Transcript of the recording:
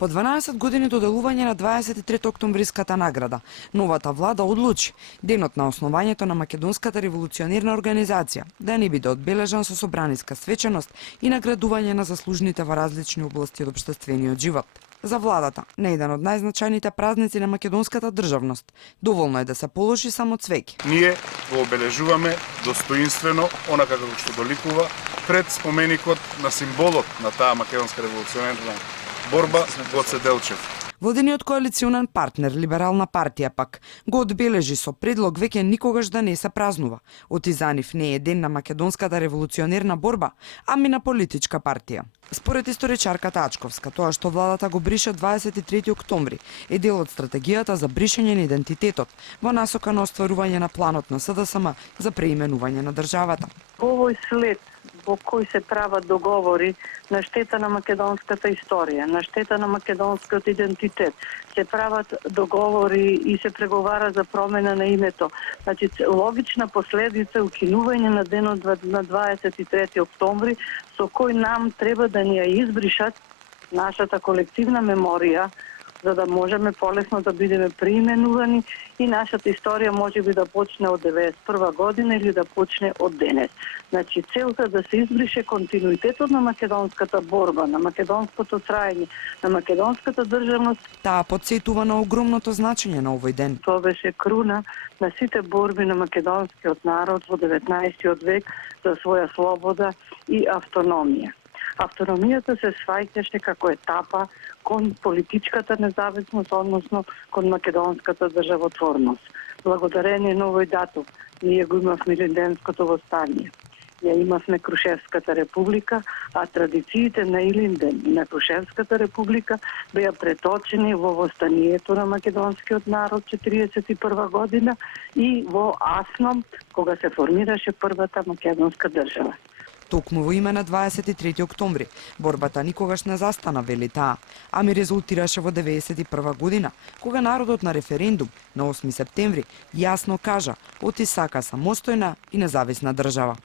По 12 години до делување на 23 октомвриската награда, новата влада одлучи денот на основањето на Македонската револуционерна организација да не биде одбележан со собраниска свеченост и наградување на заслужните во различни области од општествениот живот. За владата, на еден од најзначајните празници на македонската државност, доволно е да се положи само цвеќе. Ние го обележуваме достоинствено, онака како што доликува пред споменикот на символот на таа македонска револуционерна борба Гоце Делчев. Владиниот коалиционен партнер Либерална партија пак го одбележи со предлог веќе никогаш да не се празнува. Оти за нив не е ден на македонската револуционерна борба, ами на политичка партија. Според историчарката Ачковска, тоа што владата го брише 23 октомври е дел од стратегијата за бришење на идентитетот во насока на остварување на планот на СДСМ за преименување на државата. Овој след во кој се прават договори на штета на македонската историја, на штета на македонскиот идентитет, се прават договори и се преговара за промена на името. Значи, логична последица е укинување на денот на 23 октомври, со кој нам треба да ни ја избришат нашата колективна меморија, за да можеме полесно да бидеме преименувани и нашата историја може би да почне од 91 година или да почне од денес. Значи, целта да се избрише континуитетот на македонската борба, на македонското траење, на македонската државност. Таа потсетува на огромното значење на овој ден. Тоа беше круна на сите борби на македонскиот народ во 19 век за своја слобода и автономија. Автономијата се сваќаше како етапа кон политичката независност, односно кон македонската државотворност. Благодарение на овој датум, ние го имавме Илинденското востание. Ја имавме Крушевската република, а традициите на Илинден и на Крушевската република беа преточени во востанието на македонскиот народ 1941 година и во Асном, кога се формираше првата македонска држава. Токму во име на 23 октомври, борбата никогаш не застана, вели таа, ами резултираше во 1991 година, кога народот на референдум на 8 септември јасно кажа оти сака самостојна и независна држава.